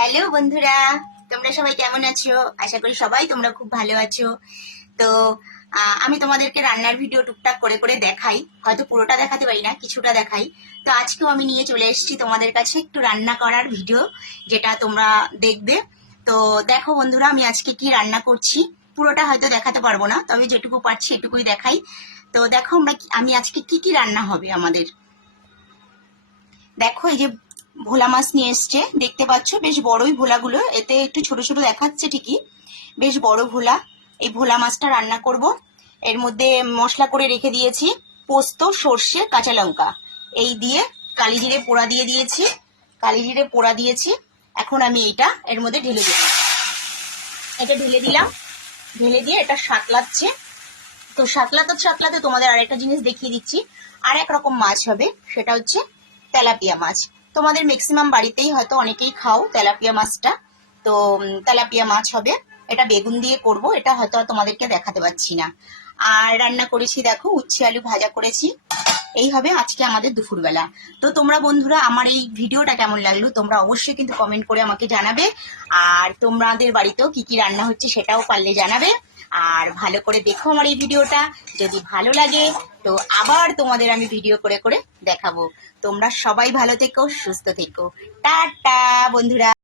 Hello বন্ধুরা, তোমরা সবাই কেমন আছো? আশা করি সবাই তোমরা খুব ভালো আছো। তো আমি তোমাদেরকে রান্নার ভিডিও টুকটাক করে করে দেখাই, হয়তো পুরোটা দেখাতে পারি না, কিছুটা দেখাই। তো আজকেও আমি নিয়ে চলে এসেছি তোমাদের কাছে একটু রান্না করার ভিডিও, যেটা তোমরা দেখবে। তো দেখো বন্ধুরা, আমি আজকে কি রান্না করছি। পুরোটা হয়তো দেখাতে পারবো না, তবে যেটুকু পারছি এটুকুই দেখাই। তো দেখো আমি আজকে কি কি রান্না হবে আমাদের। দেখো, এই যে ভোলা মাছ নিয়ে এসছে, দেখতে পাচ্ছ বেশ বড়ই ভোলাগুলো, এতে একটু ছোট ছোট দেখাচ্ছে ঠিকই, বেশ বড় ভোলা। এই ভোলা মাছটা রান্না করব। এর মধ্যে মশলা করে রেখে দিয়েছি, পোস্ত, সর্ষে, কাঁচা লঙ্কা এই দিয়ে কালি জিরে পোড়া দিয়ে দিয়েছি, কালি জিরে পোড়া দিয়েছি। এখন আমি এটা এর মধ্যে ঢেলে দেব। এটা ঢেলে দিলাম, ঢেলে দিয়ে এটা সাঁতলাচ্ছে। তো সাঁতলাতে সাঁতলাতে তোমাদের আরেকটা জিনিস দেখিয়ে দিচ্ছি। আর এক রকম মাছ হবে, সেটা হচ্ছে তেলাপিয়া মাছ। তোমাদের ম্যাক্সিমাম বাড়িতেই হয়তো অনেকেই খাও তেলাপিয়া মাছটা। তো তেলাপিয়া মাছ হবে, এটা বেগুন দিয়ে করব, এটা হয়তো তোমাদেরকে দেখাতে পাচ্ছি না। আর রান্না করেছি দেখো, উচ্ছে আলু ভাজা করেছি। এই হবে আজকে আমাদের দুপুরবেলা। তো তোমরা বন্ধুরা, আমার এই ভিডিওটা কেমন লাগলো তোমরা অবশ্যই কিন্তু কমেন্ট করে আমাকে জানাবে। আর তোমাদের বাড়িতেও কি কি রান্না হচ্ছে সেটাও পারলে জানাবে। আর ভালো করে দেখো আমার এই ভিডিওটা, যদি ভালো লাগে তো আবার তোমাদের আমি ভিডিও করে করে দেখাবো। তোমরা সবাই ভালো থেকো, সুস্থ থেকো। টাটা বন্ধুরা।